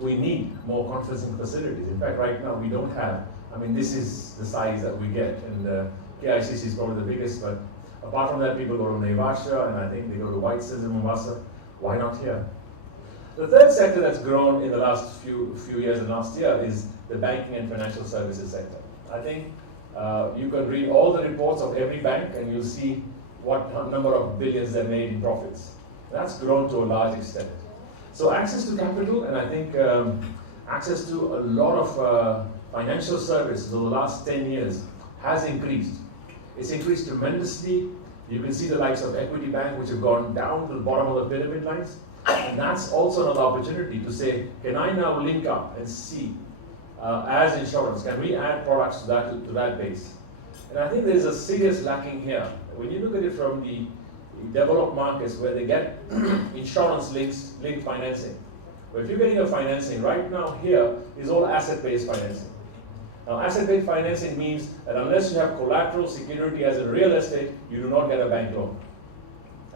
we need more conferencing facilities. In fact, right now we don't have. I mean, this is the size that we get, and KICC is probably the biggest, but apart from that, people go to Nevasha, and I think they go to White Sands in Mombasa. Why not here? The third sector that's grown in the last few years and last year is the banking and financial services sector. I think you can read all the reports of every bank, and you'll see what number of billions they made in profits. That's grown to a large extent. So access to capital, and I think access to a lot of financial services over the last 10 years has increased. It's increased tremendously. You can see the likes of Equity Bank, which have gone down to the bottom of the pyramid lines. And that's also another opportunity to say, can I now link up and see, as insurance, can we add products to that base? And I think there's a serious lacking here. When you look at it from the developed markets where they get insurance linked financing. But if you're getting a financing, right now here is all asset-based financing. Now, asset-based financing means that unless you have collateral security as a real estate, you do not get a bank loan.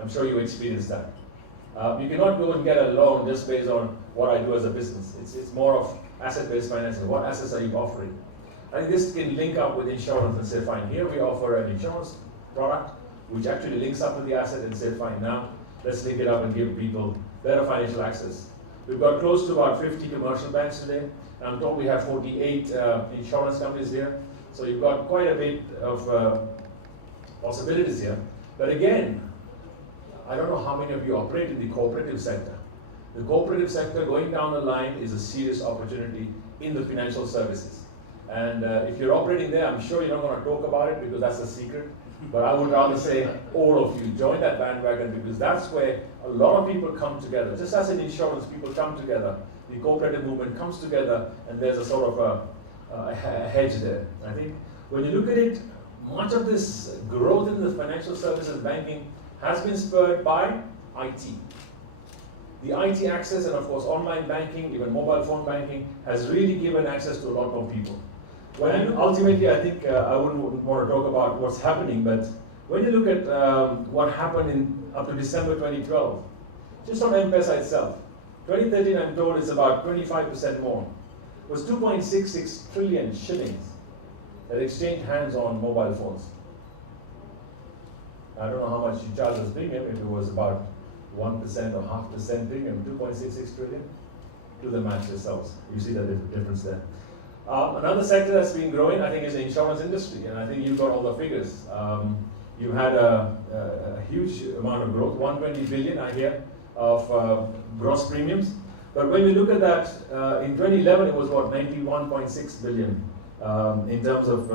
I'm sure you experienced that. You cannot go and get a loan just based on what I do as a business. It's more of asset-based financing. What assets are you offering? I think this can link up with insurance and say, fine, here we offer an insurance product which actually links up with the asset and say, fine, now let's link it up and give people better financial access. We've got close to about 50 commercial banks today. I'm told we have 48 insurance companies here. So you've got quite a bit of possibilities here. But again, I don't know how many of you operate in the cooperative sector. The cooperative sector going down the line is a serious opportunity in the financial services. And if you're operating there, I'm sure you're not going to talk about it because that's a secret. But I would rather say all of you join that bandwagon because that's where a lot of people come together. Just as in insurance, people come together. The cooperative movement comes together and there's a sort of a hedge there. I think when you look at it, much of this growth in the financial services banking has been spurred by IT. The IT access and of course online banking, even mobile phone banking, has really given access to a lot more people. And ultimately, I think I wouldn't want to talk about what's happening, but when you look at what happened up to December 2012, just on M-Pesa itself, 2013 I'm told is about 25% more. It was 2.66 trillion shillings that exchanged hands on mobile phones. I don't know how much you charge as premium, if it was about 1% or 0.5% premium, 2.66 trillion. Do the math yourselves. You see the difference there. Another sector that's been growing, I think, is the insurance industry, and I think you've got all the figures. You had a huge amount of growth, 120 billion, I hear, of gross premiums. But when we look at that, in 2011, it was what, 91.6 billion in terms of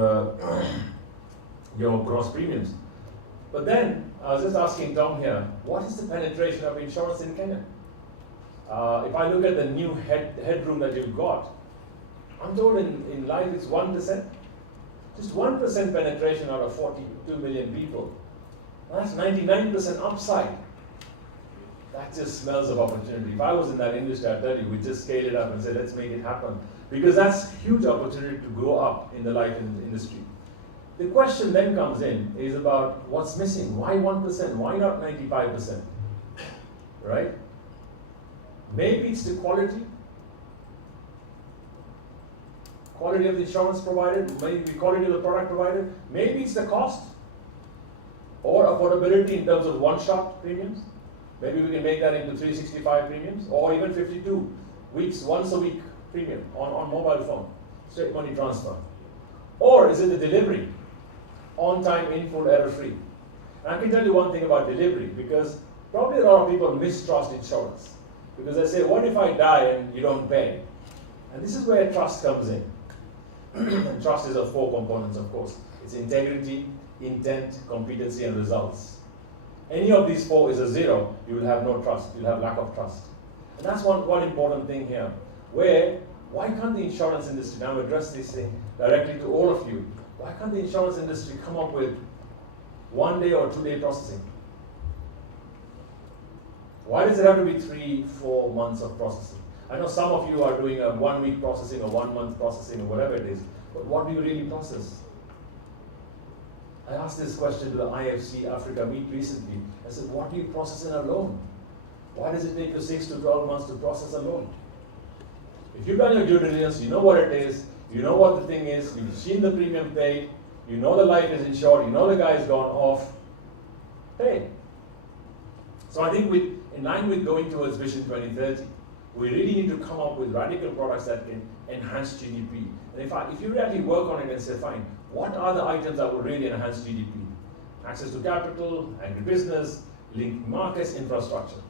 your gross premiums. But then, I was just asking Tom here, what is the penetration of insurance in Kenya? If I look at the new headroom that you've got, I'm told in life it's 1%. Just 1% penetration out of 42 million people. That's 99% upside. That just smells of opportunity. If I was in that industry, I'd tell you, we'd just scale it up and say, let's make it happen. Because that's huge opportunity to grow up in the life industry. The question then comes in is about what's missing. Why 1%? Why not 95%? Right? Maybe it's the quality of the insurance provided, maybe the quality of the product provided, maybe it's the cost or affordability in terms of one-shot premiums. Maybe we can make that into 365 premiums or even 52 weeks, once a week premium on mobile phone, straight money transfer. Or is it the delivery? On time, in full, error-free. And I can tell you one thing about delivery, because probably a lot of people mistrust insurance. Because they say, what if I die and you don't pay? And this is where trust comes in. And trust is of 4 components, of course. It's integrity, intent, competency, and results. Any of these 4 is a 0, you will have no trust, you'll have lack of trust. And that's one important thing here, where, why can't the insurance industry, now address this thing directly to all of you, why can't the insurance industry come up with 1-day or 2-day processing? Why does it have to be 3-4 months of processing? I know some of you are doing a 1-week processing or 1-month processing or whatever it is, but what do you really process? I asked this question to the IFC Africa meet recently. I said, what do you process in a loan? Why does it take you 6 to 12 months to process a loan? If you've done your due diligence, you know what it is, you know what the thing is, you've seen the premium paid, you know the life is insured, you know the guy's gone off, pay. So I think in line with going towards Vision 2030, we really need to come up with radical products that can enhance GDP. And if you really work on it and say, fine, what are the items that will really enhance GDP? Access to capital, agribusiness, linked markets, infrastructure.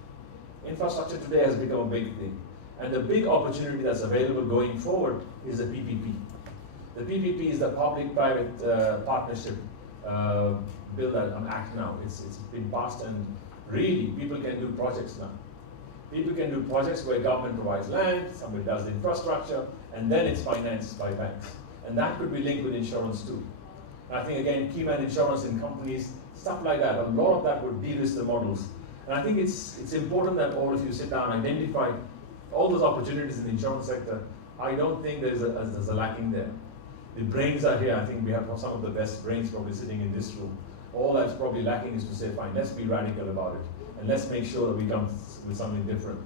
Infrastructure today has become a big thing. And the big opportunity that's available going forward is the PPP. The PPP is the public-private partnership bill that act now. It's been passed, and really people can do projects now. People can do projects where government provides land, somebody does the infrastructure, and then it's financed by banks. And that could be linked with insurance too. And I think again, key man insurance in companies, stuff like that, a lot of that would de-risk the models. And I think it's important that all of you sit down, identify all those opportunities in the insurance sector. I don't think there's a lacking there. The brains are here. I think we have some of the best brains probably sitting in this room. All that's probably lacking is to say, fine, let's be radical about it. And let's make sure that we come with something different.